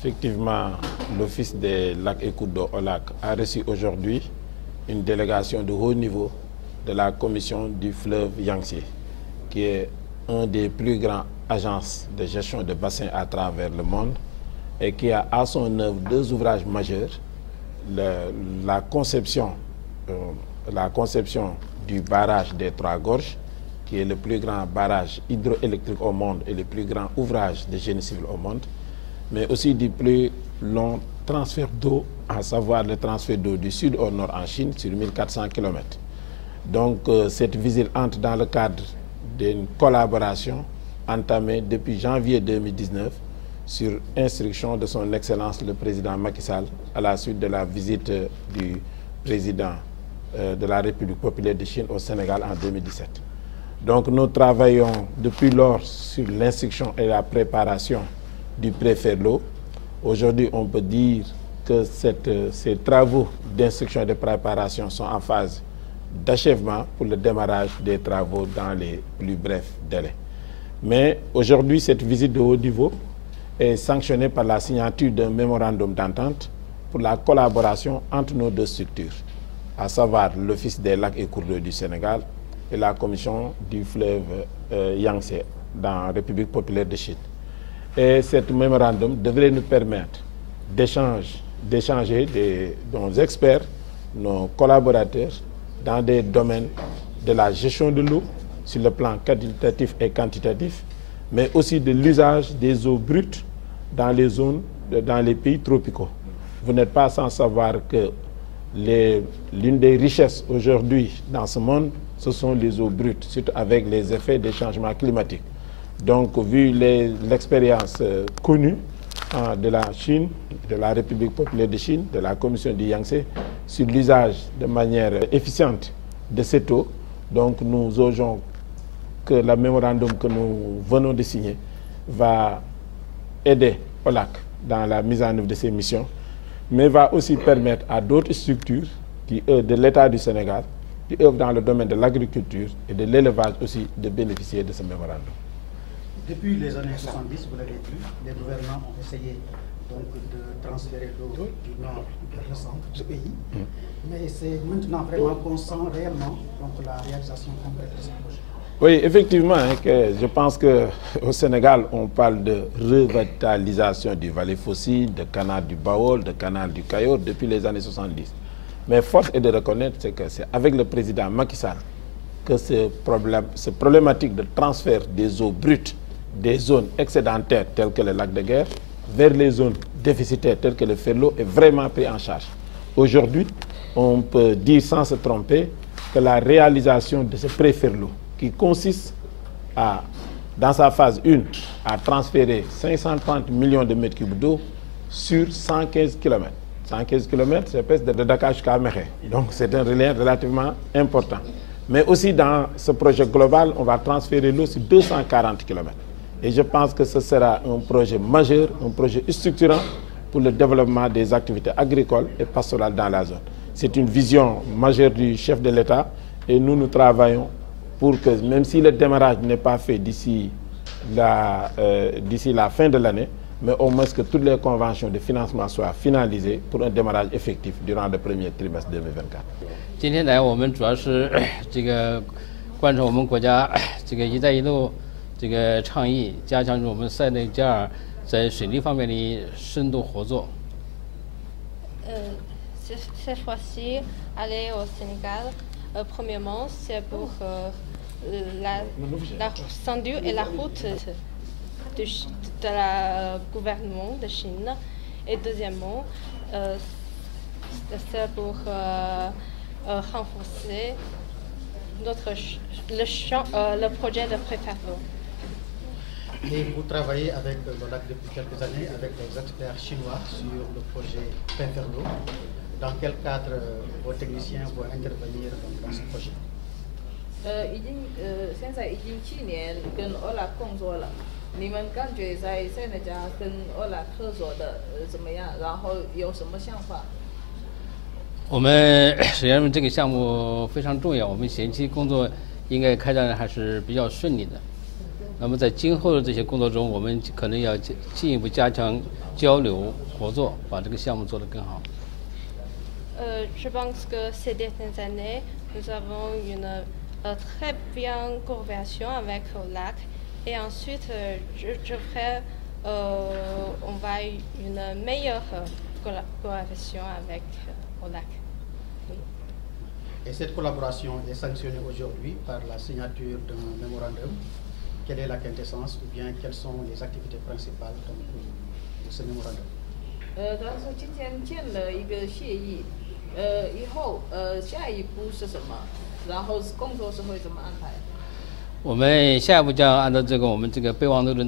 Effectivement, l'Office des lacs et cours d'eau OLAC a reçu aujourd'hui une délégation de haut niveau de la commission du fleuve Yangtze, qui est un des plus grands agences de gestion de bassins à travers le monde et qui a à son œuvre deux ouvrages majeurs, la conception du barrage des Trois Gorges, qui est le plus grand barrage hydroélectrique au monde et le plus grand ouvrage de génie civil au monde, mais aussi du plus long transfert d'eau, à savoir le transfert d'eau du sud au nord en Chine sur 1400 km. Donc cette visite entre dans le cadre d'une collaboration entamée depuis janvier 2019 sur instruction de son Excellence le Président Macky Sall à la suite de la visite du Président de la République populaire de Chine au Sénégal en 2017. Donc nous travaillons depuis lors sur l'instruction et la préparation du préfet de l'eau. Aujourd'hui, on peut dire que ces travaux d'instruction et de préparation sont en phase d'achèvement pour le démarrage des travaux dans les plus brefs délais. Mais aujourd'hui, cette visite de haut niveau est sanctionnée par la signature d'un mémorandum d'entente pour la collaboration entre nos deux structures, à savoir l'Office des lacs et cours d'eau du Sénégal et la commission du fleuve Yangtze dans la République populaire de Chine. Et ce mémorandum devrait nous permettre d'échanger nos experts, nos collaborateurs dans des domaines de la gestion de l'eau sur le plan qualitatif et quantitatif, mais aussi de l'usage des eaux brutes dans les pays tropicaux. Vous n'êtes pas sans savoir que l'une des richesses aujourd'hui dans ce monde, ce sont les eaux brutes, surtout avec les effets des changements climatiques. Donc, vu l'expérience connue de la Chine, de la République populaire de Chine, de la commission du Yangtze, sur l'usage de manière efficiente de cette eau, donc nous osons que le mémorandum que nous venons de signer va aider OLAC dans la mise en œuvre de ses missions, mais va aussi permettre à d'autres structures qui œuvrent de l'État du Sénégal, qui œuvrent dans le domaine de l'agriculture et de l'élevage aussi, de bénéficier de ce mémorandum. Depuis les années 70, vous l'avez dit, les gouvernements ont essayé donc de transférer l'eau du nord vers le centre du pays. Mais c'est maintenant vraiment qu'on sent réellement donc, la réalisation complète de ce projet. Oui, effectivement, je pense qu'au Sénégal, on parle de revitalisation du Valais fossile, de canal du Baol, de canal du Cayor depuis les années 70. Mais force est de reconnaître que c'est avec le président Macky Sall que cette problématique de transfert des eaux brutes des zones excédentaires telles que le lac de Guerre vers les zones déficitaires telles que le Ferlo est vraiment pris en charge. Aujourd'hui, on peut dire sans se tromper que la réalisation de ce pré-Ferlo qui consiste dans sa phase 1 à transférer 530 millions de mètres cubes d'eau sur 115 km. 115 km, c'est presque de Dakar jusqu'à Mekhe. Donc c'est un relais relativement important. Mais aussi dans ce projet global, on va transférer l'eau sur 240 km. Et je pense que ce sera un projet majeur, un projet structurant pour le développement des activités agricoles et pastorales dans la zone. C'est une vision majeure du chef de l'État et nous travaillons pour que, même si le démarrage n'est pas fait d'ici la fin de l'année, mais au moins que toutes les conventions de financement soient finalisées pour un démarrage effectif durant le premier trimestre 2024. 今天来，我们主要是贯彻我们国家“一带一路”倡议，加强我们塞内加尔在水利方面的深度合作。Cette fois-ci, aller au Sénégal, premièrement, c'est pour la Sendue et la route de la gouvernement de Chine. Et deuxièmement, c'est pour renforcer le projet de préfecture. Et vous travaillez avec l'OLAC depuis quelques années, avec des experts chinois sur le projet Préferlo. Dans quel cadre vos techniciens vont intervenir dans ce projet? 现在已经7年跟OLAC 工作了，你们感觉在塞内加尔跟OLAC 合作的怎么样？然后有什么想法？我们实际上这个项目非常重要，我们前期工作应该开展还是比较顺利的。那么在今后的这些工作中，我们可能要进一步加强交流合作，把这个项目做得更好。Je pense que ces dernières années, nous avons une très bien coopération avec OLAC. Et ensuite, je ferai, on va une meilleure collaboration avec OLAC. Oui. Et cette collaboration est sanctionnée aujourd'hui par la signature d'un mémorandum. Quelle est la quintessence ou bien quelles sont les activités principales de ce mémorandum? 他说今天签了一个协议，以后下一步是什么？然后工作是会怎么安排？我们下一步将按照我们这个备忘录的